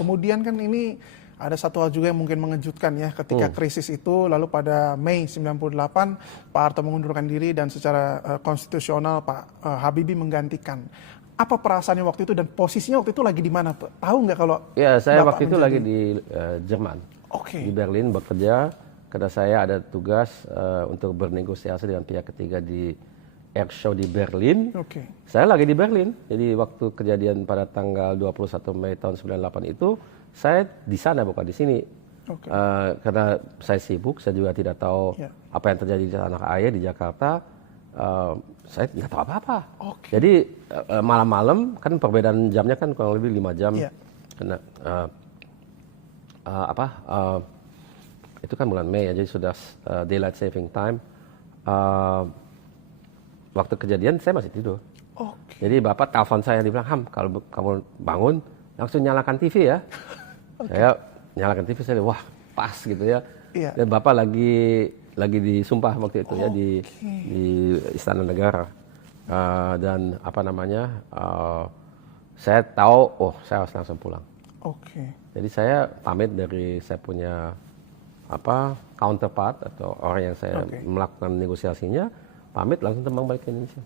Kemudian kan ini ada satu hal juga yang mungkin mengejutkan ya ketika krisis itu, lalu pada Mei 98 Pak Harto mengundurkan diri dan secara konstitusional Pak Habibie menggantikan. Apa perasaannya waktu itu dan posisinya waktu itu lagi di mana? Tahu nggak kalau Ya, saya Bapak waktu itu menjadi... lagi di Jerman, di Berlin bekerja, karena saya ada tugas untuk bernegosiasi dengan pihak ketiga di Air Show di Berlin. Saya lagi di Berlin, jadi waktu kejadian pada tanggal 21 Mei tahun 98 itu, saya di sana bukan di sini. Karena saya sibuk, saya juga tidak tahu apa yang terjadi di tanah air di Jakarta. Saya nggak tahu apa-apa. Jadi malam-malam kan perbedaan jamnya kan kurang lebih 5 jam. Karena itu kan bulan Mei ya, jadi sudah daylight saving time. Waktu kejadian saya masih tidur. Jadi bapak telepon saya, dia bilang, Ham, kalau kamu bangun langsung nyalakan TV ya. Saya nyalakan TV, saya bilang, wah pas gitu ya. Dan bapak lagi disumpah waktu itu ya di Istana Negara. Dan apa namanya, saya tahu, saya harus langsung pulang. Jadi saya pamit dari saya punya counterpart atau orang yang saya melakukan negosiasinya, pamit langsung terbang balik ke Indonesia.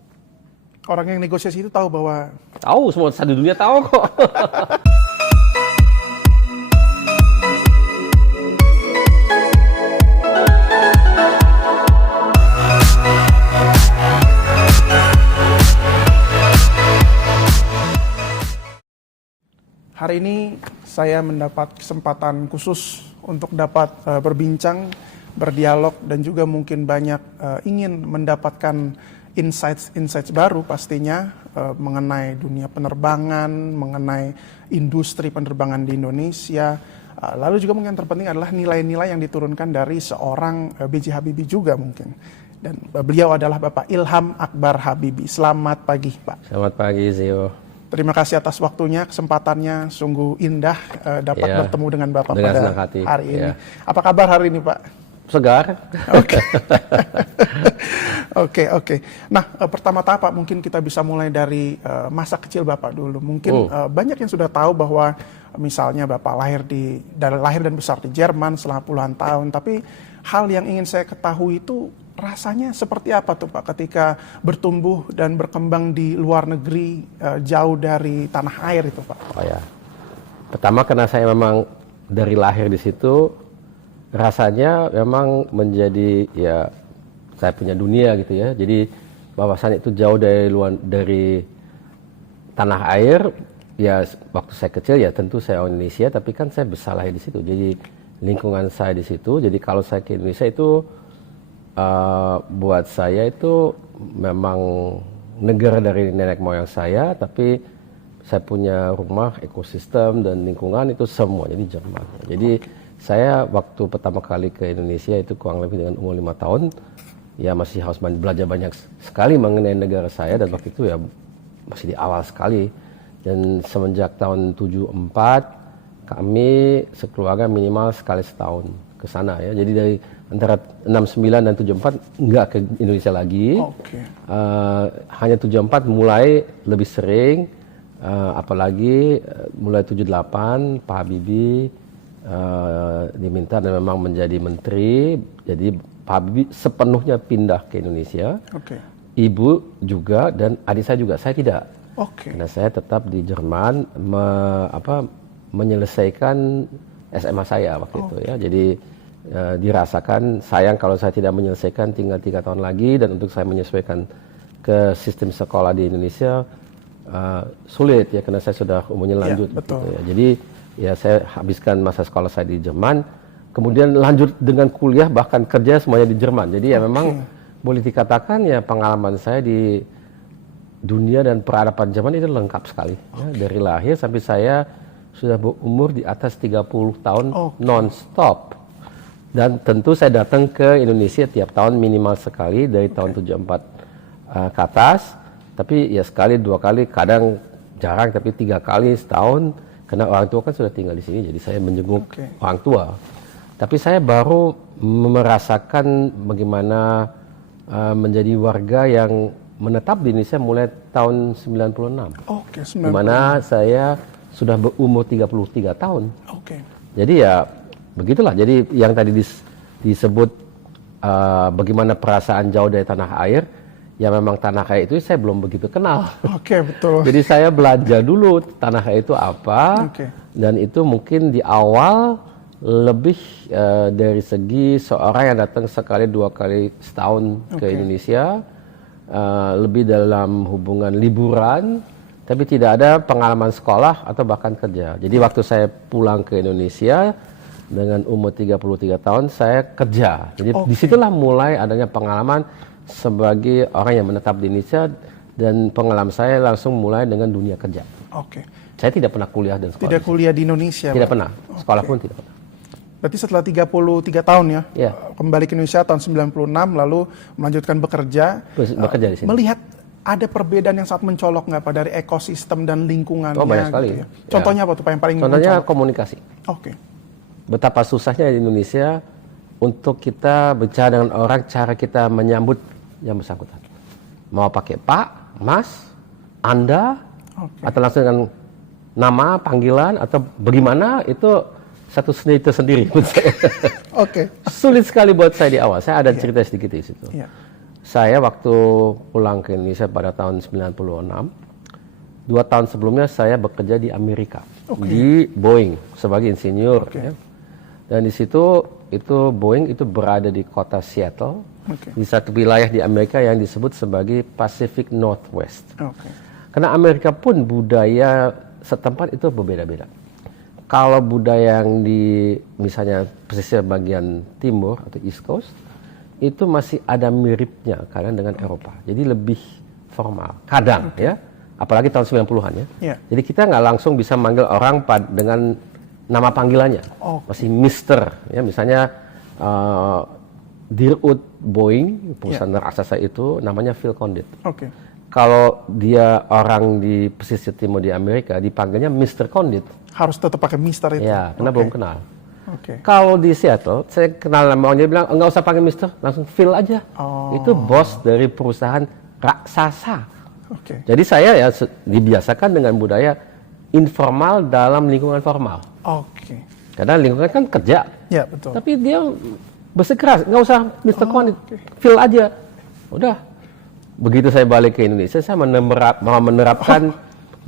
Orang yang negosiasi itu tahu bahwa... Tahu, semua satu dunia tahu kok. Hari ini saya mendapat kesempatan khusus untuk dapat berbincang, berdialog, dan juga mungkin banyak ingin mendapatkan insights baru pastinya mengenai dunia penerbangan, mengenai industri penerbangan di Indonesia. Lalu juga mungkin yang terpenting adalah nilai-nilai yang diturunkan dari seorang B.J. Habibie juga mungkin. Dan beliau adalah Bapak Ilham Akbar Habibie. Selamat pagi, Pak. Selamat pagi, Zio. Terima kasih atas waktunya, kesempatannya sungguh indah dapat bertemu dengan Bapak pada hari ini. Apa kabar hari ini, Pak? Segar. Oke. Nah, pertama-tama Pak, mungkin kita bisa mulai dari masa kecil Bapak dulu. Mungkin banyak yang sudah tahu bahwa misalnya Bapak lahir dan besar di Jerman selama puluhan tahun. Tapi hal yang ingin saya ketahui itu rasanya seperti apa tuh Pak ketika bertumbuh dan berkembang di luar negeri jauh dari tanah air itu Pak? Oh ya, pertama karena saya memang dari lahir di situ, rasanya memang menjadi ya saya punya dunia gitu ya. Jadi bahwasannya itu jauh dari tanah air. Ya waktu saya kecil ya tentu saya orang Indonesia, tapi kan saya besar lahir di situ. Jadi lingkungan saya di situ. Jadi kalau saya ke Indonesia itu buat saya itu memang negara dari nenek moyang saya, tapi saya punya rumah, ekosistem dan lingkungan itu semua jadi Jerman. Jadi saya waktu pertama kali ke Indonesia itu kurang lebih dengan umur 5 tahun, ya masih harus belajar banyak sekali mengenai negara saya, dan waktu itu ya masih di awal sekali. Dan semenjak tahun 74 kami sekeluarga minimal sekali setahun ke sana ya. Jadi dari antara 69 dan 74 nggak ke Indonesia lagi. Hanya 74 mulai lebih sering, apalagi mulai 78 Pak Habibie diminta dan memang menjadi menteri. Jadi Pak Habibie sepenuhnya pindah ke Indonesia. Ibu juga dan adik saya juga, saya tidak. Karena saya tetap di Jerman menyelesaikan SMA saya waktu itu ya. Jadi dirasakan sayang kalau saya tidak menyelesaikan, tinggal 3 tahun lagi, dan untuk saya menyesuaikan ke sistem sekolah di Indonesia sulit ya, karena saya sudah umurnya lanjut gitu ya. Jadi ya saya habiskan masa sekolah saya di Jerman, kemudian lanjut dengan kuliah bahkan kerja semuanya di Jerman. Jadi ya memang boleh dikatakan ya pengalaman saya di dunia dan peradaban Jerman itu lengkap sekali ya, dari lahir sampai saya sudah berumur di atas 30 tahun non-stop. Dan tentu saya datang ke Indonesia tiap tahun minimal sekali dari tahun 74 ke atas. Tapi ya sekali, 2 kali, kadang jarang, tapi 3 kali setahun. Karena orang tua kan sudah tinggal di sini, jadi saya menjenguk orang tua. Tapi saya baru merasakan bagaimana menjadi warga yang menetap di Indonesia mulai tahun 96. Di mana saya sudah berumur 33 tahun. Oke. Jadi ya begitulah. Jadi yang tadi disebut bagaimana perasaan jauh dari tanah air, ya memang tanah air itu saya belum begitu kenal. Oke, betul. Jadi saya belajar dulu tanah air itu apa, dan itu mungkin di awal lebih dari segi seorang yang datang sekali 2 kali setahun ke Indonesia, lebih dalam hubungan liburan, tapi tidak ada pengalaman sekolah atau bahkan kerja. Jadi waktu saya pulang ke Indonesia dengan umur 33 tahun, saya kerja. Jadi disitulah mulai adanya pengalaman sebagai orang yang menetap di Indonesia, dan pengalaman saya langsung mulai dengan dunia kerja. Oke. Saya tidak pernah kuliah dan sekolah. Tidak kuliah di Indonesia? Tidak pernah. Sekolah pun tidak pernah. Berarti setelah 33 tahun ya, Ya. kembali ke Indonesia tahun 96, lalu melanjutkan bekerja. Bekerja di sini. Melihat ada perbedaan yang sangat mencolok nggak Pak dari ekosistem dan lingkungannya? Oh, banyak sekali. Gitu ya? Contohnya apa tuh Pak yang paling Contohnya mencolok? komunikasi. Oke. Betapa susahnya di Indonesia untuk kita bicara dengan orang, cara kita menyambut yang bersangkutan. Mau pakai Pak, Mas, Anda, atau langsung dengan nama, panggilan, atau bagaimana, itu satu seni tersendiri buat saya. Oke. Sulit sekali buat saya di awal. Saya ada cerita sedikit di situ. Iya. Saya waktu pulang ke Indonesia pada tahun 96, 2 tahun sebelumnya saya bekerja di Amerika, di Boeing sebagai insinyur. Ya. Dan di situ itu Boeing itu berada di kota Seattle, di satu wilayah di Amerika yang disebut sebagai Pacific Northwest. Karena Amerika pun budaya setempat itu berbeda-beda. Kalau budaya yang di misalnya pesisir bagian timur atau East Coast, itu masih ada miripnya kadang dengan Eropa. Jadi lebih formal. Kadang ya, apalagi tahun 90-an ya. Jadi kita nggak langsung bisa manggil orang dengan nama panggilannya. Masih Mister ya, misalnya Dirut Boeing, perusahaan raksasa itu namanya Phil Condit. Kalau dia orang di pesisir timur di Amerika dipanggilnya Mr. Condit. Harus tetap pakai Mister itu? Ya, karena belum kenal. Kalau di Seattle, saya kenal nama orang, dia bilang, nggak usah panggil Mister, langsung Phil aja. Itu bos dari perusahaan raksasa. Jadi saya ya dibiasakan dengan budaya informal dalam lingkungan formal. Karena lingkungan kan kerja. Ya, betul. Tapi dia bersikeras, nggak usah Mr. Condit, Phil aja. Udah. Begitu saya balik ke Indonesia, saya mau menerapkan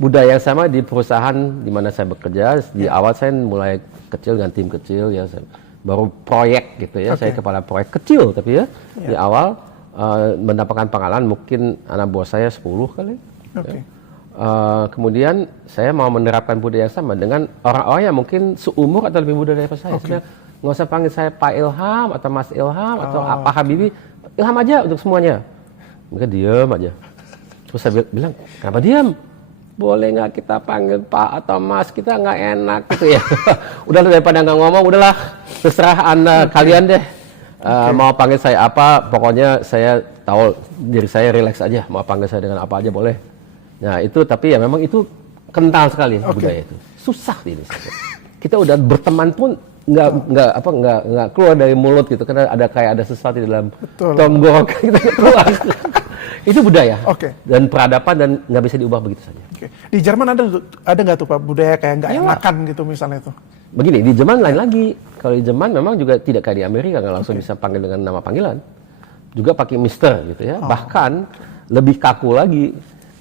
budaya yang sama di perusahaan di mana saya bekerja. Di awal saya mulai kecil dengan tim kecil ya, baru proyek gitu ya, saya kepala proyek kecil tapi ya di awal mendapatkan pengalaman mungkin anak buah saya 10 kali. Kemudian saya mau menerapkan budaya yang sama dengan orang-orang yang mungkin seumur atau lebih muda daripada saya. Saya nggak usah panggil saya Pak Ilham atau Mas Ilham atau Pak Habibie, Ilham aja untuk semuanya. Mereka diam aja. Terus saya bilang, kenapa diam? Boleh nggak kita panggil Pak atau Mas? Kita nggak enak gitu ya. Udah daripada nggak ngomong, udahlah terserah Anda kalian deh. Mau panggil saya apa? Pokoknya saya tahu diri saya relax aja. Mau panggil saya dengan apa aja boleh. Nah itu tapi ya memang itu kental sekali budaya itu. Susah di Indonesia. Kita udah berteman pun nggak keluar dari mulut gitu karena ada sesuatu di dalam tenggorokan kita keluar. Itu budaya dan peradaban dan nggak bisa diubah begitu saja. Di Jerman ada nggak tuh Pak budaya kayak nggak enakan gitu misalnya tuh? Begini, di Jerman lain lagi. Kalau di Jerman memang juga tidak kayak di Amerika, nggak langsung bisa panggil dengan nama panggilan. Juga pakai Mister gitu ya. Bahkan lebih kaku lagi.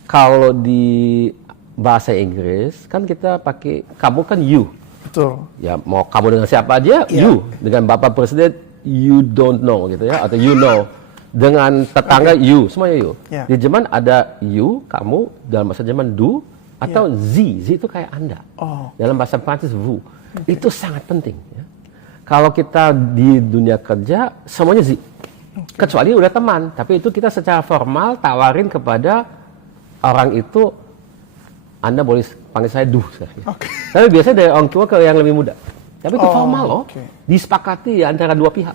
Kalau di bahasa Inggris kan kita pakai kamu kan you. Betul. Ya mau kamu dengan siapa aja you. Dengan Bapak Presiden you don't know gitu ya atau you know. Dengan tetangga you, semuanya you. Di Jerman ada you, kamu, dalam bahasa Jerman du, atau Sie itu kayak Anda. Dalam bahasa Prancis vous. Itu sangat penting. Ya. Kalau kita di dunia kerja, semuanya Sie. Kecuali udah teman, tapi itu kita secara formal tawarin kepada orang itu, Anda boleh panggil saya du. Tapi biasanya dari orang tua ke yang lebih muda. Tapi itu formal loh, disepakati antara dua pihak.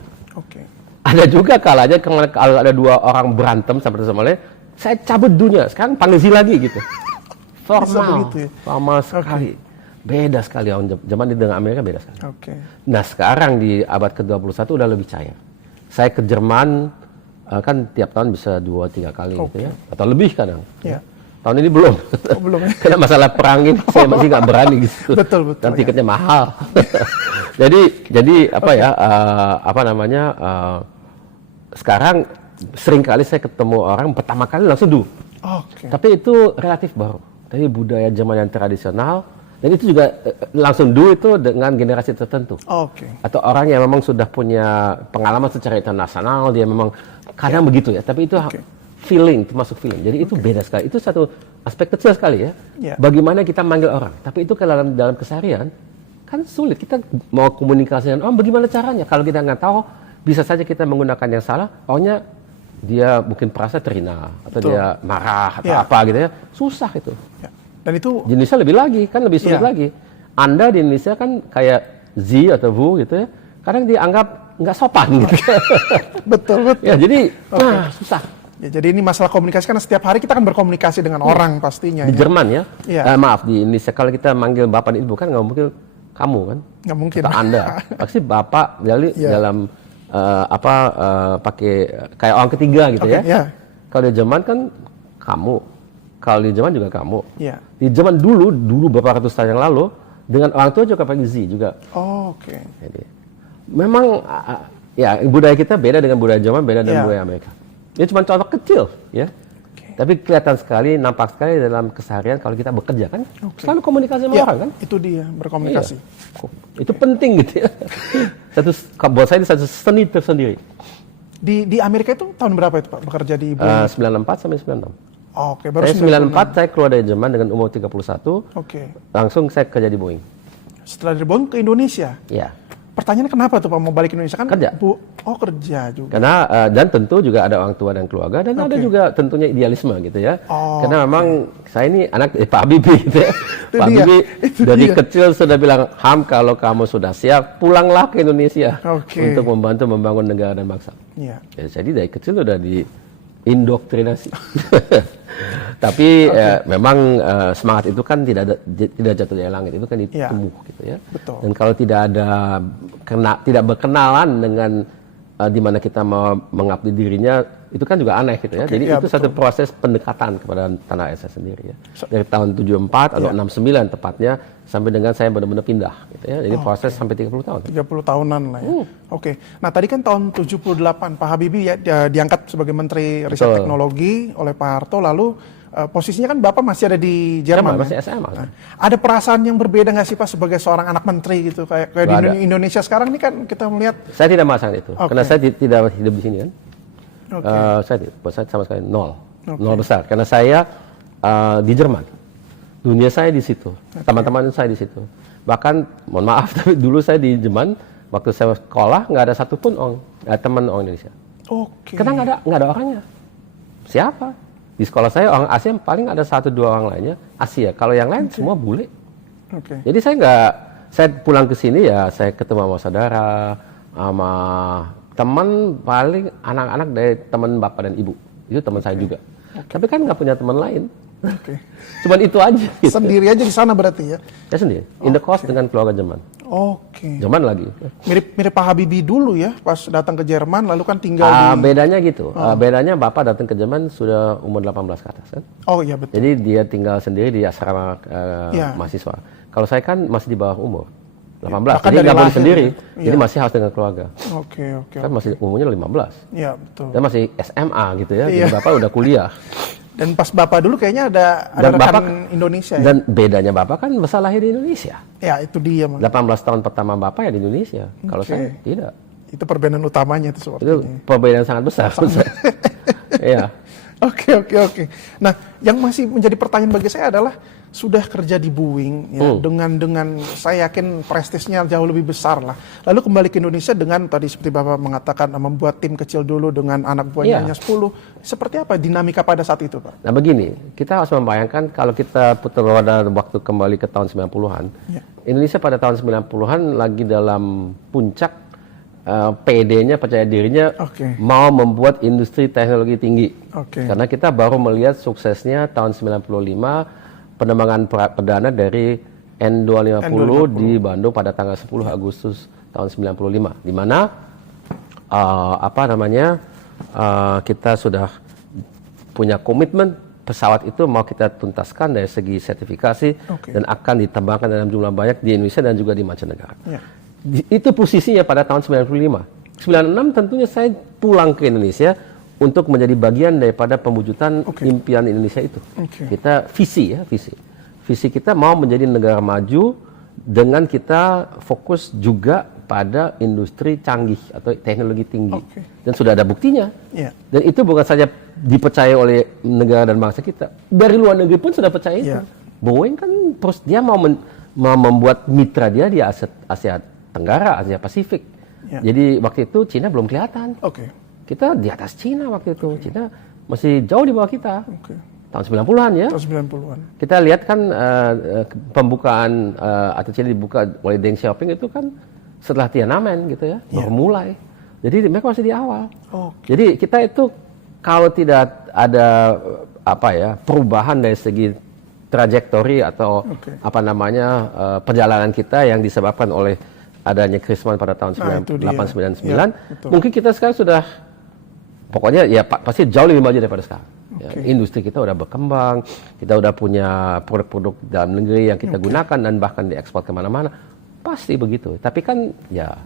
Ada juga kalanya kalau ada dua orang berantem sama lain, saya cabut dunia, sekarang panggil Sie lagi gitu. Formal, formal sekali. Beda sekali orang zaman di dengan Amerika beda sekali. Nah sekarang di abad ke-21 udah lebih cair. Saya ke Jerman kan tiap tahun bisa 2-3 kali gitu ya, atau lebih kadang. Tahun ini belum. Oh, belum ya? Karena masalah perang ini saya masih nggak berani gitu. Betul, betul. Dan tiketnya mahal. jadi apa ya? Apa namanya? Sekarang sering kali saya ketemu orang pertama kali langsung do. Oke. Tapi itu relatif baru. Dari budaya Jerman yang tradisional, dan itu juga langsung do itu dengan generasi tertentu. Oke. Atau orang yang memang sudah punya pengalaman secara internasional, dia memang kadang begitu ya. Tapi itu feeling, termasuk feeling. Jadi itu beda sekali. Itu satu aspek kecil sekali ya. Bagaimana kita manggil orang. Tapi itu kalau dalam keseharian kan sulit. Kita mau komunikasi dengan orang, bagaimana caranya? Kalau kita nggak tahu, bisa saja kita menggunakan yang salah. Orangnya dia mungkin merasa terhina atau dia marah atau apa gitu ya. Susah itu. Ya. Dan itu di Indonesia lebih lagi, kan lebih sulit lagi. Anda di Indonesia kan kayak Z atau Bu gitu ya. Kadang dianggap nggak sopan gitu. betul. Ya, jadi susah. Ya, jadi ini masalah komunikasi, karena setiap hari kita kan berkomunikasi dengan orang pastinya. Di Jerman ya, Iya. maaf di Indonesia kalau kita manggil bapak dan ibu kan nggak mungkin kamu kan, Nggak mungkin. atau Anda, pasti bapak dalam pakai kayak orang ketiga gitu ya. Iya. Kalau di Jerman kan kamu, kalau di Jerman juga kamu. Iya. Di Jerman dulu beberapa ratus tahun yang lalu dengan orang tua juga pakai Z juga. Oke. Jadi memang ya budaya kita beda dengan budaya Jerman, beda dengan budaya Amerika. Ini cuma contoh kecil, ya. Tapi kelihatan sekali, nampak sekali dalam keseharian kalau kita bekerja kan, selalu komunikasi sama orang kan. Itu dia, berkomunikasi. Iya. Itu penting gitu ya. Buat saya ini satu seni tersendiri. Di Amerika itu tahun berapa itu Pak bekerja di Boeing? 94 sampai 96. Oke, baru Saya 94 saya keluar dari Jerman dengan umur 31. Oke. Langsung saya kerja di Boeing. Setelah dari Boeing ke Indonesia. Iya. Pertanyaannya kenapa tuh Pak mau balik ke Indonesia kan? Kerja. Kerja juga. Karena dan tentu juga ada orang tua dan keluarga dan ada juga tentunya idealisme gitu ya. Karena memang saya ini anak Pak Habibie gitu ya. Pak Habibie dari kecil sudah bilang, Ham kalau kamu sudah siap pulanglah ke Indonesia untuk membantu membangun negara dan bangsa. Iya. Ya, jadi dari kecil sudah diindoktrinasi. Tapi memang semangat itu kan tidak jatuh dari langit, itu kan ditumbuh gitu ya. Betul. Dan kalau tidak berkenalan dengan di mana kita mau mengabdi dirinya, itu kan juga aneh gitu ya. Jadi itu satu proses pendekatan kepada tanah air saya sendiri ya. Dari tahun 74 atau 69 tepatnya sampai dengan saya benar-benar pindah gitu ya. Jadi proses sampai 30 tahun. 30 tahunan lah ya. Oke. Nah, tadi kan tahun 78 Pak Habibie ya diangkat sebagai Menteri Riset Teknologi oleh Pak Harto, lalu posisinya kan Bapak masih ada di Jerman. Masih SMA. Nah, ada perasaan yang berbeda nggak sih Pak sebagai seorang anak menteri gitu kayak di Indonesia sekarang ini kan kita melihat. Saya tidak merasakan itu karena saya tidak hidup di sini kan. Saya sama sekali nol besar karena saya di Jerman, dunia saya di situ, teman-teman saya di situ. Bahkan mohon maaf tapi dulu saya di Jerman waktu saya sekolah nggak ada satupun teman orang Indonesia. Karena nggak ada orangnya. Siapa? Di sekolah saya orang Asia paling ada 1-2 orang lainnya Asia. Kalau yang lain semua bule. Jadi saya pulang ke sini ya saya ketemu sama saudara, sama teman paling anak-anak dari teman bapak dan ibu. Itu teman saya juga. Tapi kan nggak punya teman lain. Cuman itu aja. Gitu. Sendiri aja di sana berarti ya? Saya sendiri. In the coast dengan keluarga Jerman. Jerman lagi. Mirip Pak Habibie dulu ya, pas datang ke Jerman lalu kan tinggal di. Bedanya gitu. Bedanya bapak datang ke Jerman sudah umur 18 ke atas kan. Iya betul. Jadi dia tinggal sendiri di asrama mahasiswa. Kalau saya kan masih di bawah umur. 18, jadi nggak boleh sendiri, jadi masih harus dengan keluarga. Kan masih umurnya 15. Iya betul. Dan masih SMA gitu ya, jadi bapak udah kuliah. Dan pas bapak dulu kayaknya ada rekan Indonesia ya? Dan bedanya bapak kan besar lahir di Indonesia. Ya itu dia. 18 tahun pertama bapak ya di Indonesia, kalau saya tidak. Itu perbedaan utamanya itu sepertinya. Itu perbedaan sangat besar. Iya. Oke. Nah, yang masih menjadi pertanyaan bagi saya adalah sudah kerja di Boeing ya, dengan saya yakin prestisnya jauh lebih besar lah. Lalu kembali ke Indonesia dengan tadi seperti Bapak mengatakan membuat tim kecil dulu dengan anak buahnya hanya 10. Seperti apa dinamika pada saat itu, Pak? Nah, begini, kita harus membayangkan kalau kita putar roda waktu kembali ke tahun 90-an. Indonesia pada tahun 90-an lagi dalam puncak PD-nya, percaya dirinya mau membuat industri teknologi tinggi. Karena kita baru melihat suksesnya tahun 95 penerbangan perdana dari N250 di Bandung pada tanggal 10 Agustus tahun 95, di mana kita sudah punya komitmen pesawat itu mau kita tuntaskan dari segi sertifikasi dan akan ditambahkan dalam jumlah banyak di Indonesia dan juga di mancanegara. Itu posisinya pada tahun 95. 96 tentunya saya pulang ke Indonesia untuk menjadi bagian daripada pemwujudan impian Indonesia itu. Kita visi ya, visi kita mau menjadi negara maju dengan kita fokus juga pada industri canggih atau teknologi tinggi. Dan sudah ada buktinya. Dan itu bukan saja dipercaya oleh negara dan bangsa kita. Dari luar negeri pun sudah percaya itu. Boeing kan terus dia mau membuat mitra dia di Asia Tenggara, Asia Pasifik. Jadi waktu itu Cina belum kelihatan. Kita di atas Cina waktu itu. Cina masih jauh di bawah kita. Tahun 90-an ya. Tahun 90-an. Kita lihat kan pembukaan atau Cina dibuka oleh Deng Xiaoping itu kan setelah Tiananmen gitu ya, baru mulai. Jadi mereka masih di awal. Jadi kita itu kalau tidak ada perubahan dari segi trajektori atau perjalanan kita yang disebabkan oleh adanya Krisman pada tahun 1899, mungkin kita sekarang sudah pokoknya ya pasti jauh lebih maju daripada sekarang. Industri kita udah berkembang, kita udah punya produk-produk dalam negeri yang kita gunakan dan bahkan diekspor kemana-mana. Pasti begitu. Tapi kan ya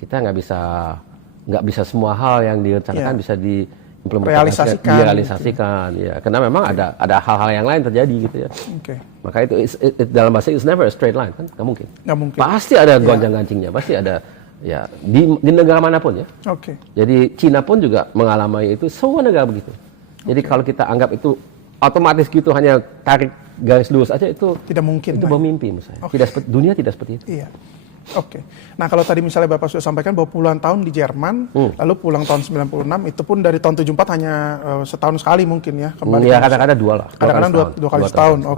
kita nggak bisa semua hal yang direncanakan bisa direalisasikan. Ya, karena memang ada hal-hal yang lain terjadi gitu ya. Maka itu dalam bahasa it's never a straight line kan, nggak mungkin. Pasti ada gonjang-ganjingnya, pasti ada ya di negara manapun ya. Jadi Cina pun juga mengalami itu, semua negara begitu. Jadi kalau kita anggap itu otomatis gitu hanya tarik garis lurus aja itu tidak mungkin. Itu bermimpi menurut saya. Dunia tidak seperti itu. Nah kalau tadi misalnya Bapak sudah sampaikan bahwa puluhan tahun di Jerman, lalu pulang tahun 96, itu pun dari tahun 74 hanya setahun sekali mungkin ya kembali. Ya kadang-kadang dua lah. Kadang-kadang dua kali setahun.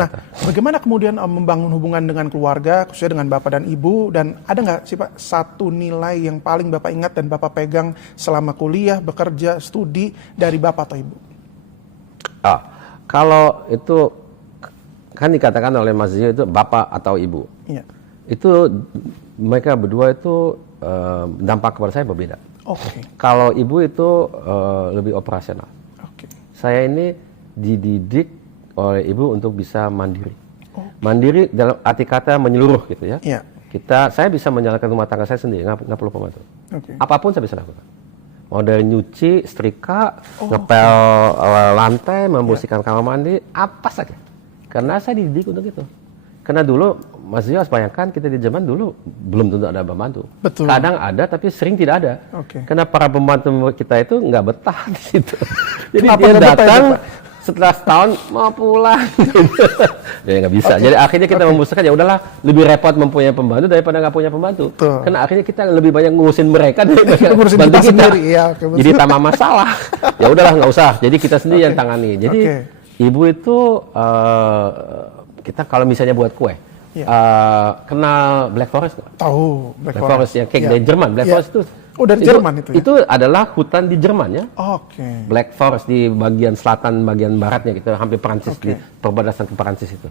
Nah bagaimana kemudian membangun hubungan dengan keluarga, khususnya dengan Bapak dan Ibu, dan ada nggak sih Pak satu nilai yang paling Bapak ingat dan Bapak pegang selama kuliah, bekerja, studi dari Bapak atau Ibu? Kalau itu kan dikatakan oleh Mas Zio itu bapak atau ibu. Itu mereka berdua itu dampak kepada saya berbeda. Kalau ibu itu lebih operasional. Saya ini dididik oleh ibu untuk bisa mandiri. Mandiri dalam arti kata menyeluruh gitu ya. Saya bisa menjalankan rumah tangga saya sendiri, nggak perlu pembantu. Apapun saya bisa lakukan. Mau dari nyuci, setrika, ngepel lantai, membersihkan kamar mandi, apa saja. Karena saya dididik untuk itu. Karena dulu, Mas Zio harus bayangkan, kita di Jerman dulu belum tentu ada pembantu. Kadang ada, tapi sering tidak ada. Karena para pembantu kita itu nggak betah di situ. Jadi dia datang, setelah setahun mau pulang. Ya nggak bisa. Jadi akhirnya kita memutuskan ya udahlah, lebih repot mempunyai pembantu daripada nggak punya pembantu. Karena akhirnya kita lebih banyak ngurusin mereka daripada bantu kita. Jadi tambah masalah. Ya udahlah nggak usah. Jadi kita sendiri yang tangani. Jadi ibu itu kita kalau misalnya buat kue, kenal Black Forest nggak? Tahu Black Forest yang cake dari Jerman. Black Forest itu. Dari Jerman itu ya? Itu adalah hutan di Jerman ya. Black Forest di bagian selatan, bagian baratnya gitu, hampir Perancis di perbatasan ke Perancis itu.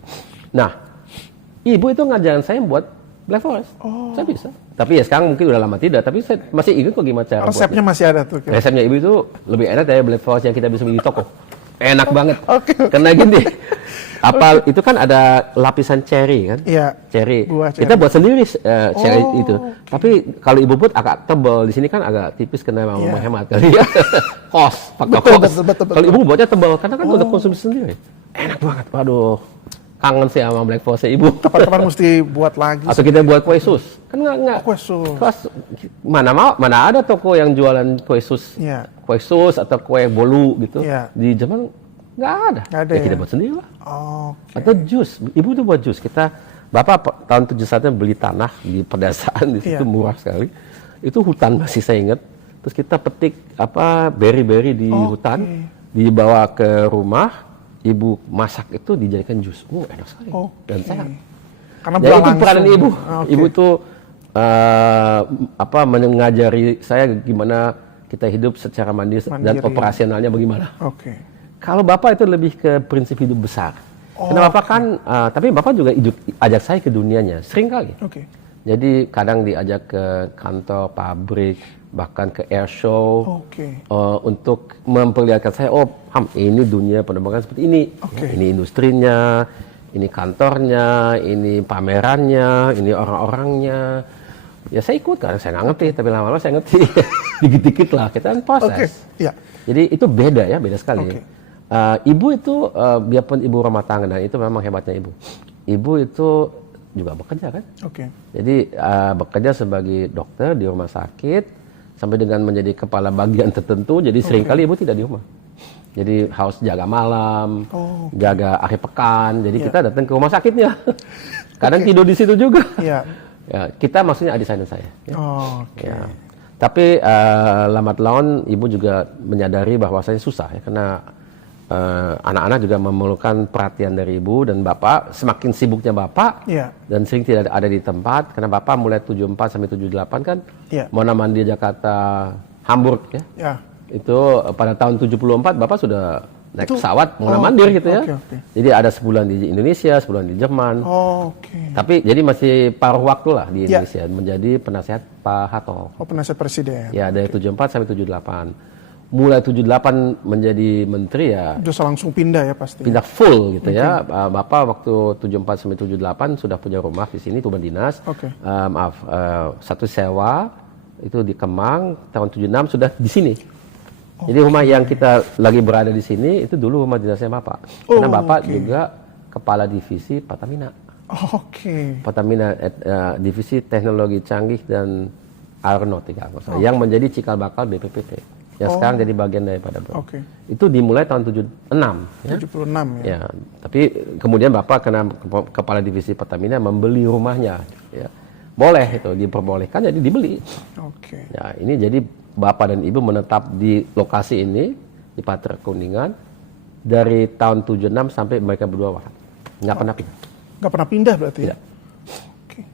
Nah, ibu itu ngajarin saya buat Black Forest. Saya bisa. Tapi ya sekarang mungkin udah lama tidak, tapi saya masih ingat kok gimana cara resepnya buatnya. Masih ada tuh. Resepnya ibu itu lebih enak dari Black Forest yang kita bisa beli di toko. Enak banget. Karena gini, itu kan ada lapisan cherry kan? Cherry. Kita buat sendiri cherry itu. Tapi kalau ibu buat agak tebal, di sini kan agak tipis karena memang menghemat kali ya. Faktor kos. Kalau ibu buatnya tebal karena kan untuk konsumsi sendiri. Enak banget. Waduh. Kangen sih sama Black Forest ibu. Kapan-kapan mesti buat lagi. Atau kita buat kue sus. Kan enggak. Kue sus. Mana ada toko yang jualan kue sus. Kue sus atau kue bolu gitu. Di Jerman nggak ada. Ya kita buat sendiri lah. Atau jus. Ibu tuh buat jus. Bapak tahun 71 beli tanah di pedesaan di situ murah sekali. Itu hutan masih saya ingat. Terus kita petik beri-beri di hutan, dibawa ke rumah. Ibu masak itu dijadikan jus. Enak sekali. Dan sehat. Karena itu peranan ibu. Ibu itu mengajari saya gimana kita hidup secara mandiri dan operasionalnya bagaimana. Kalau Bapak itu lebih ke prinsip hidup besar. Karena Bapak kan, tapi Bapak juga ajak saya ke dunianya. Sering kali. Jadi kadang diajak ke kantor, pabrik, bahkan ke air show untuk memperlihatkan saya, oh Ham, ini dunia penerbangan seperti ini. Ya, ini industrinya, ini kantornya, ini pamerannya, ini orang-orangnya. Ya saya ikut, karena saya nggak ngerti, tapi lama-lama saya ngerti. Dikit-dikit lah, kita kan proses. Jadi itu beda ya, beda sekali. Ibu itu, biarpun ibu rumah tangga, dan itu memang hebatnya ibu. Ibu itu juga bekerja kan. Jadi bekerja sebagai dokter di rumah sakit, sampai dengan menjadi kepala bagian tertentu, jadi seringkali ibu tidak di rumah. Jadi harus jaga malam, jaga akhir pekan, jadi kita datang ke rumah sakitnya. Kadang tidur di situ juga. Ya, kita maksudnya adik saya dan saya. Ya. Tapi lambat laun ibu juga menyadari bahwasanya susah ya, karena anak-anak juga memerlukan perhatian dari ibu dan bapak. Semakin sibuknya bapak dan sering tidak ada di tempat, karena bapak mulai 74 sampai 78 kan mana mandi Jakarta, Hamburg ya. Itu pada tahun 74 bapak sudah naik pesawat mulai mandir gitu ya. Jadi ada sebulan di Indonesia, sebulan di Jerman. Tapi jadi masih paruh waktu lah di Indonesia menjadi penasihat Pak Harto. Penasihat presiden. Ya, dari 74 sampai 78. Mulai 78 menjadi menteri ya. Terus langsung pindah ya pasti. Pindah full gitu ya. Bapak waktu 74 sampai 78 sudah punya rumah di sini, rumah dinas. Satu sewa itu di Kemang, tahun 76 sudah di sini. Jadi rumah yang kita lagi berada di sini itu dulu rumah dinasnya Bapak. Karena Bapak juga kepala divisi Pertamina. Pertamina divisi teknologi canggih dan aeronautika, yang menjadi cikal bakal BPPT. Yang sekarang jadi bagian daripada BPPT. Itu dimulai tahun 76 ya. 76 ya. Tapi kemudian Bapak karena kepala divisi Pertamina membeli rumahnya ya. Boleh itu diperbolehkan, jadi dibeli. Ya, ini jadi Bapak dan Ibu menetap di lokasi ini di Patra Kuningan dari tahun 76 sampai mereka berdua wafat. Nggak pernah pindah. Nggak pernah pindah berarti? Tidak.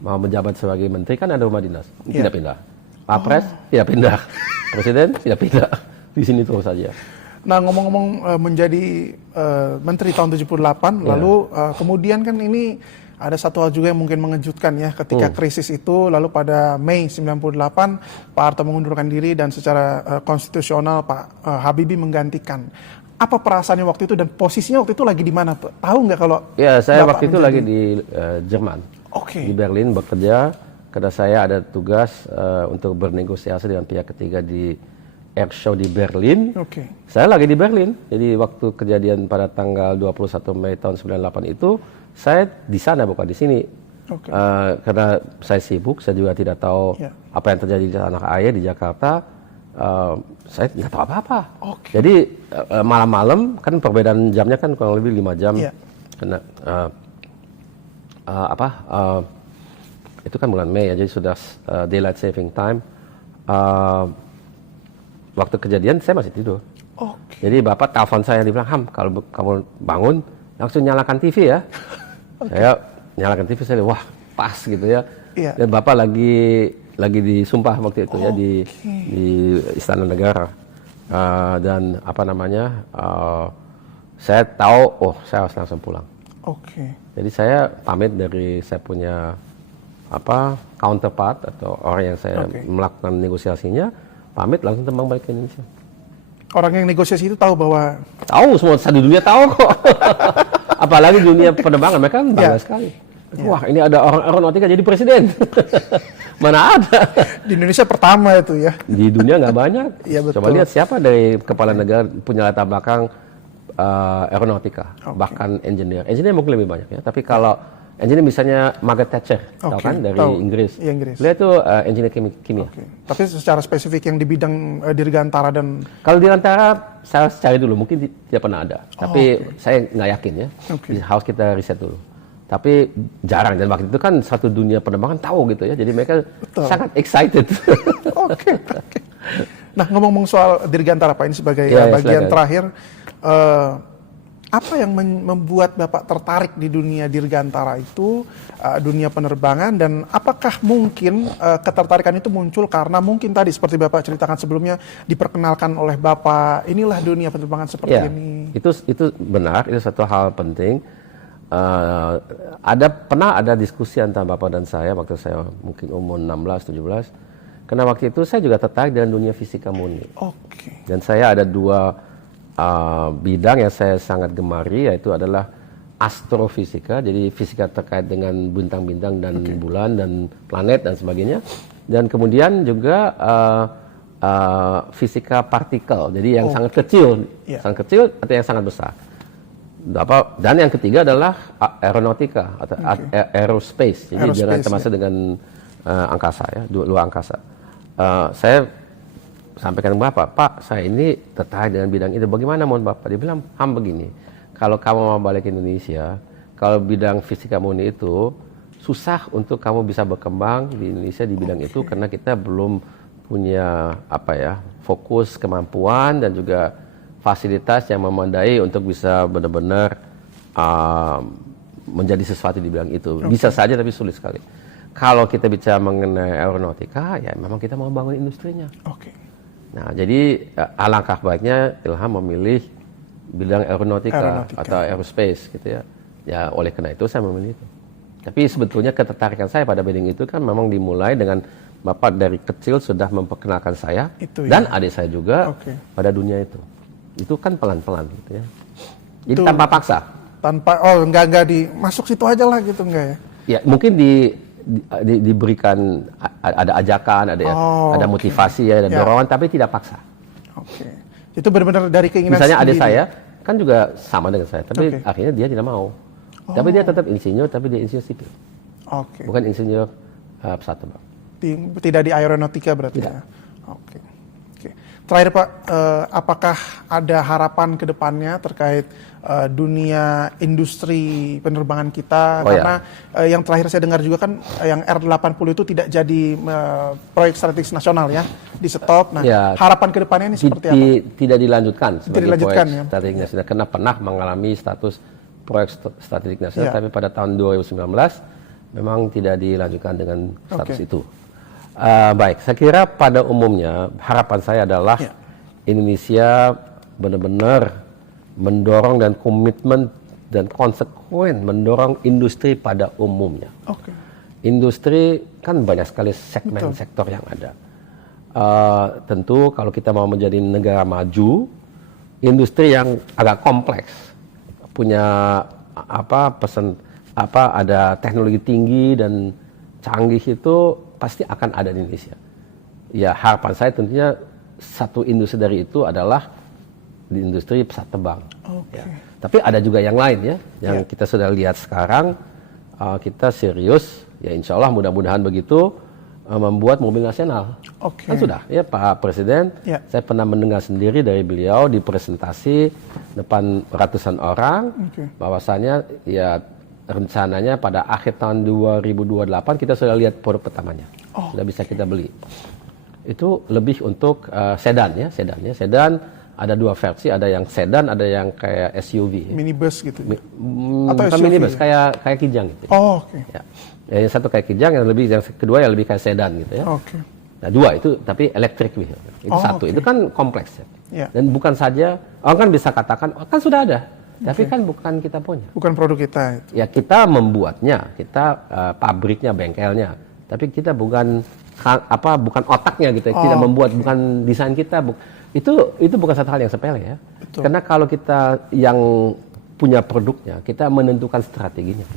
Mau menjabat sebagai menteri kan ada rumah dinas, tidak pindah. Papres tidak pindah. Presiden tidak pindah. Di sini terus saja. Nah, ngomong-ngomong menjadi menteri tahun 78, lalu kemudian kan ini ada satu hal juga yang mungkin mengejutkan ya, ketika krisis itu, lalu pada Mei 98 Pak Harto mengundurkan diri dan secara konstitusional Pak Habibie menggantikan. Apa perasaannya waktu itu dan posisinya waktu itu lagi di mana? Tahu nggak kalau? Ya, saya waktu itu lagi di Jerman, di Berlin bekerja, karena saya ada tugas untuk bernegosiasi dengan pihak ketiga di air show di Berlin. Saya lagi di Berlin, jadi waktu kejadian pada tanggal 21 Mei tahun 98 itu, saya di sana bukan di sini. Karena saya sibuk, saya juga tidak tahu apa yang terjadi di tanah air di Jakarta. Saya nggak tahu apa-apa. Jadi malam-malam kan perbedaan jamnya kan kurang lebih 5 jam. Karena itu kan bulan Mei ya, jadi sudah daylight saving time. Waktu kejadian saya masih tidur. Jadi Bapak telepon saya, dia bilang, Ham, kalau kamu bangun langsung nyalakan TV ya. Saya nyalakan TV, saya lihat, wah pas gitu ya. Dan Bapak lagi disumpah waktu itu ya di Istana Negara. Dan apa namanya, saya tahu, saya harus langsung pulang. Jadi saya pamit dari saya punya counterpart atau orang yang saya melakukan negosiasinya, pamit langsung terbang balik ke Indonesia. Orang yang negosiasi itu tahu bahwa? Tahu, semua satu dunia tahu kok. Apalagi dunia penerbangan, mereka kan bangga sekali. Wah, ini ada orang aeronautika jadi presiden. Mana ada? Di Indonesia pertama itu ya. Di dunia nggak banyak. Coba lihat siapa dari kepala negara punya latar belakang aeronautika, bahkan engineer. Engineer mungkin lebih banyak ya. Tapi kalau engineer misalnya Margaret Thatcher, tahu kan dari Inggris. Beliau itu engineer kimia. Tapi secara spesifik yang di bidang dirgantara dan... Kalau dirgantara saya cari dulu, mungkin tidak pernah ada. Tapi saya nggak yakin ya. Harus kita riset dulu. Tapi jarang, dan waktu itu kan satu dunia penerbangan tahu gitu ya. Jadi mereka sangat excited. Nah, ngomong-ngomong soal dirgantara Pak, ini sebagai bagian terakhir. Apa yang membuat Bapak tertarik di dunia dirgantara itu, dunia penerbangan, dan apakah mungkin ketertarikan itu muncul karena mungkin tadi seperti Bapak ceritakan sebelumnya diperkenalkan oleh Bapak, inilah dunia penerbangan seperti ini. Itu benar, itu satu hal penting. pernah ada diskusi antara Bapak dan saya waktu saya mungkin umur 16-17. Karena waktu itu saya juga tertarik dengan dunia fisika murni. Oke. Dan saya ada dua bidang yang saya sangat gemari, yaitu adalah astrofisika, jadi fisika terkait dengan bintang-bintang dan bulan dan planet dan sebagainya. Dan kemudian juga fisika partikel, jadi yang sangat kecil, sangat kecil atau yang sangat besar. Dan yang ketiga adalah aeronautika atau aerospace, jadi jangan termasuk dengan angkasa ya, luar angkasa. Saya sampaikan ke Bapak, Pak, saya ini tertarik dengan bidang itu. Bagaimana mohon Bapak? Dia bilang, begini, kalau kamu mau balik ke Indonesia, kalau bidang fisika murni itu susah untuk kamu bisa berkembang di Indonesia di bidang itu karena kita belum punya fokus kemampuan dan juga fasilitas yang memadai untuk bisa benar-benar menjadi sesuatu di bidang itu. Bisa saja tapi sulit sekali. Kalau kita bicara mengenai aeronautika, ya memang kita mau bangun industrinya. Nah, jadi alangkah baiknya Ilham memilih bidang aeronautika atau aerospace gitu ya. Ya oleh karena itu saya memilih itu. Tapi sebetulnya ketertarikan saya pada bidang itu kan memang dimulai dengan Bapak dari kecil sudah memperkenalkan saya dan adik saya juga pada dunia itu. Itu kan pelan-pelan gitu ya. Jadi tanpa paksa. Enggak masuk situ aja lah gitu, enggak ya? Ya, mungkin diberikan ada ajakan, ada motivasi ya, ada dorongan tapi tidak paksa. Itu benar-benar dari keinginan misalnya sendiri. adik saya kan juga sama dengan saya, tapi akhirnya dia tidak mau. Tapi dia tetap insinyur, tapi dia insinyur sipil. Bukan insinyur pesawat terbang. Tidak di aeronautika berarti tidak. Ya? Terakhir Pak, apakah ada harapan ke depannya terkait dunia industri penerbangan kita? Karena yang terakhir saya dengar juga kan yang R80 itu tidak jadi proyek strategis nasional ya, di stop. Nah, harapan ke depannya ini seperti apa? Tidak dilanjutkan sebagai proyek ya? strategis nasional, karena pernah mengalami status proyek strategis nasional, tapi pada tahun 2019 memang tidak dilanjutkan dengan status itu. Baik, saya kira pada umumnya harapan saya adalah Indonesia benar-benar mendorong dan komitmen dan konsekuen mendorong industri pada umumnya. Industri kan banyak sekali segmen sektor yang ada. Tentu kalau kita mau menjadi negara maju, industri yang agak kompleks, punya ada teknologi tinggi dan canggih itu pasti akan ada di Indonesia. Ya harapan saya tentunya satu industri dari itu adalah di industri pesawat terbang. Ya. Tapi ada juga yang lain ya, yang kita sudah lihat sekarang, kita serius, ya insya Allah mudah-mudahan begitu, membuat mobil nasional. Kan sudah ya Pak Presiden, saya pernah mendengar sendiri dari beliau di presentasi depan ratusan orang, bahwasanya ya rencananya pada akhir tahun 2028 kita sudah lihat produk pertamanya, sudah bisa kita beli. Itu lebih untuk sedan ya, sedan ada dua versi, ada yang sedan, ada yang kayak SUV. Minibus gitu. Atau SUV, minibus ya? kayak Kijang gitu. Ya. Yang satu kayak Kijang, yang kedua yang lebih kayak sedan gitu ya. Nah dua itu tapi electric vehicle. Itu satu, itu kan kompleks ya. Dan bukan saja, orang kan bisa katakan kan sudah ada. Tapi kan bukan kita punya. Bukan produk kita. Ya kita membuatnya, kita pabriknya, bengkelnya. Tapi kita bukan otaknya gitu. Tidak membuat, bukan desain kita. Itu bukan satu hal yang sepele ya. Karena kalau kita yang punya produknya, kita menentukan strateginya.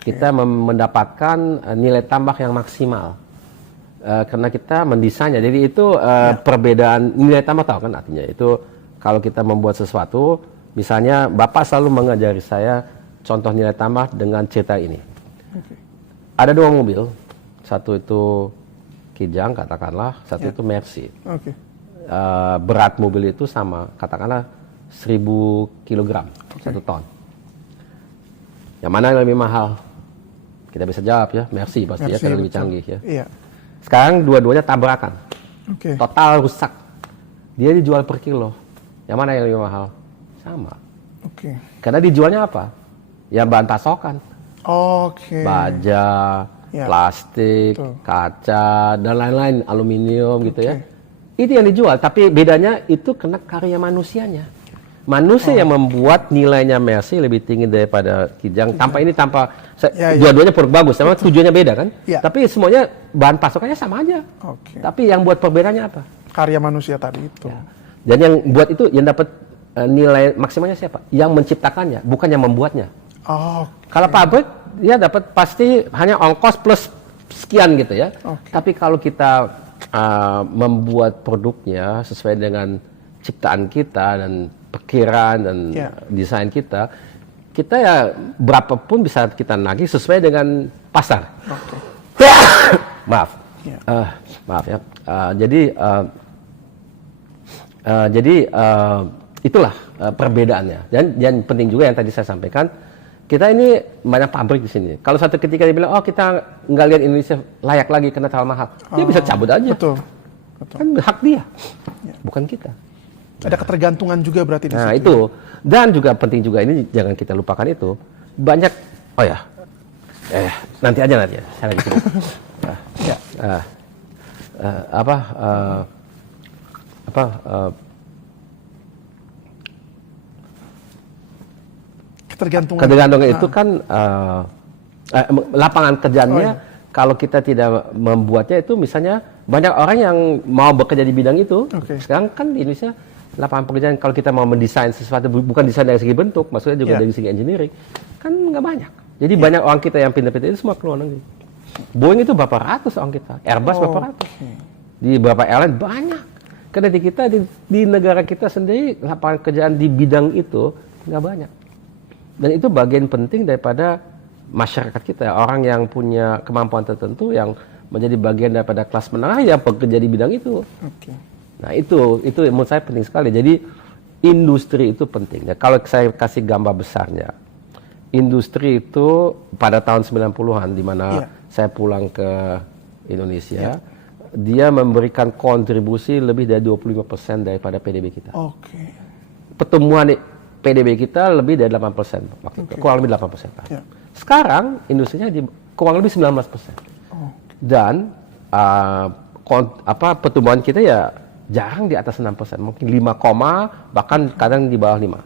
Kita mendapatkan nilai tambah yang maksimal. Karena kita mendesainnya. Jadi itu perbedaan nilai tambah, tahu kan artinya. Itu kalau kita membuat sesuatu, misalnya Bapak selalu mengajari saya contoh nilai tambah dengan cerita ini. Ada dua mobil, satu itu Kijang katakanlah, satu itu Mercy. Berat mobil itu sama, katakanlah 1000 kg, 1 ton. Yang mana yang lebih mahal? Kita bisa jawab ya, Mercy pasti ya, karena lebih canggih ya. Sekarang dua-duanya tabrakan, total rusak. Dia dijual per kilo. Yang mana yang lebih mahal? Sama. Karena dijualnya apa? Ya bahan pasokan. Baja, plastik, kaca, dan lain-lain, aluminium gitu ya. Itu yang dijual, tapi bedanya itu kena karya manusianya. Manusia yang membuat nilainya Mercy lebih tinggi daripada Kijang. Tanpa Ya. dua-duanya produk bagus, memang tujuannya beda kan? Ya. Tapi semuanya bahan pasokannya sama aja. Oke. Tapi yang buat perbedaannya apa? Karya manusia tadi itu. Dan yang buat itu yang dapat nilai maksimalnya siapa? Yang menciptakannya, bukan yang membuatnya. Oh, Kalau pabrik dia dapat pasti hanya ongkos plus sekian gitu ya. Oke. Tapi kalau kita membuat produknya sesuai dengan ciptaan kita dan pikiran dan Ya. desain kita ya berapapun bisa kita nagih sesuai dengan pasar. oke. Maaf, Ya. maaf ya. Jadi itulah perbedaannya. Dan penting juga yang tadi saya sampaikan. Kita ini banyak pabrik di sini. Kalau satu ketika dia bilang, oh kita nggak lihat Indonesia layak lagi karena terlalu mahal, dia bisa cabut aja. Betul. Kan hak dia, bukan kita. Ada ketergantungan juga berarti di Nah situ. itu, dan juga penting juga ini jangan kita lupakan itu. Banyak, oh ya, nanti aja saya lagi sibuk. Ya. Ketergantungan itu kan lapangan kerjanya. Kalau kita tidak membuatnya itu, misalnya banyak orang yang mau bekerja di bidang itu. Oke. Sekarang kan di Indonesia lapangan pekerjaan kalau kita mau mendesain sesuatu, bukan desain dari segi bentuk, maksudnya juga Ya. dari segi engineering, kan nggak banyak. Jadi banyak orang kita yang pindah-pindah itu semua keluar negeri. Boeing itu berapa ratus orang kita, Airbus berapa ratus. Di beberapa airline banyak. Karena di kita di negara kita sendiri lapangan kerjaan di bidang itu nggak banyak. Dan itu bagian penting daripada masyarakat kita, orang yang punya kemampuan tertentu yang menjadi bagian daripada kelas menengah yang bekerja di bidang itu. Oke. Nah itu menurut saya penting sekali. Jadi industri itu penting. Ya, kalau saya kasih gambar besarnya, industri itu pada tahun 90-an di mana saya pulang ke Indonesia, dia memberikan kontribusi lebih dari 25% daripada PDB kita. Oke. Pertumbuhan PDB kita lebih dari 8% waktu itu, kurang lebih 8%. Ya. Sekarang industrinya kurang lebih 19%. Dan pertumbuhan kita ya jarang di atas 6%, mungkin 5, bahkan kadang di bawah 5.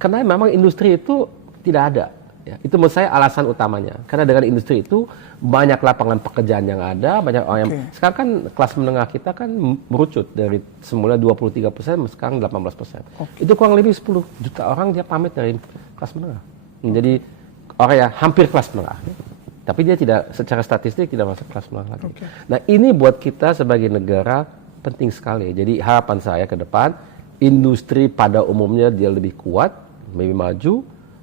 Karena memang industri itu tidak ada. Ya. Itu menurut saya alasan utamanya. Karena dengan industri itu banyak lapangan pekerjaan yang ada, banyak orang yang sekarang kan kelas menengah kita kan merucut dari semula 23%, sekarang 18%. Itu kurang lebih 10 juta orang dia pamit dari kelas menengah. Jadi orang yang hampir kelas menengah. Tapi dia tidak, secara statistik tidak masuk kelas menengah lagi. Nah ini buat kita sebagai negara penting sekali. Jadi harapan saya ke depan, industri pada umumnya dia lebih kuat, lebih maju,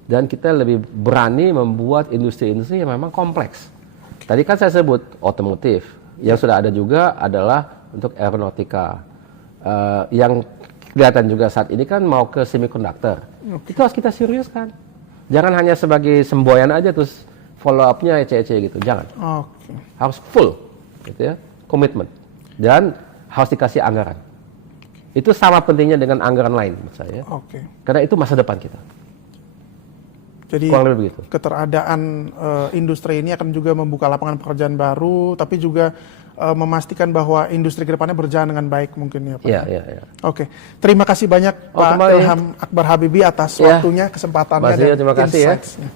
dan kita lebih berani membuat industri-industri yang memang kompleks. Tadi kan saya sebut otomotif, yang sudah ada juga adalah untuk aeronautika. Yang kelihatan juga saat ini kan mau ke semiconductor. Itu harus kita seriuskan. Jangan hanya sebagai semboyan aja terus follow up-nya ece-ece gitu, jangan. Harus full, gitu ya, komitmen. Dan harus dikasih anggaran. Itu sama pentingnya dengan anggaran lain menurut saya. Karena itu masa depan kita. Jadi keteradaan industri ini akan juga membuka lapangan pekerjaan baru, tapi juga memastikan bahwa industri kedepannya berjalan dengan baik mungkin ya Pak. Iya. Oke, terima kasih banyak Pak Ilham Akbar Habibie atas waktunya, kesempatannya dan terima kasih insights-nya.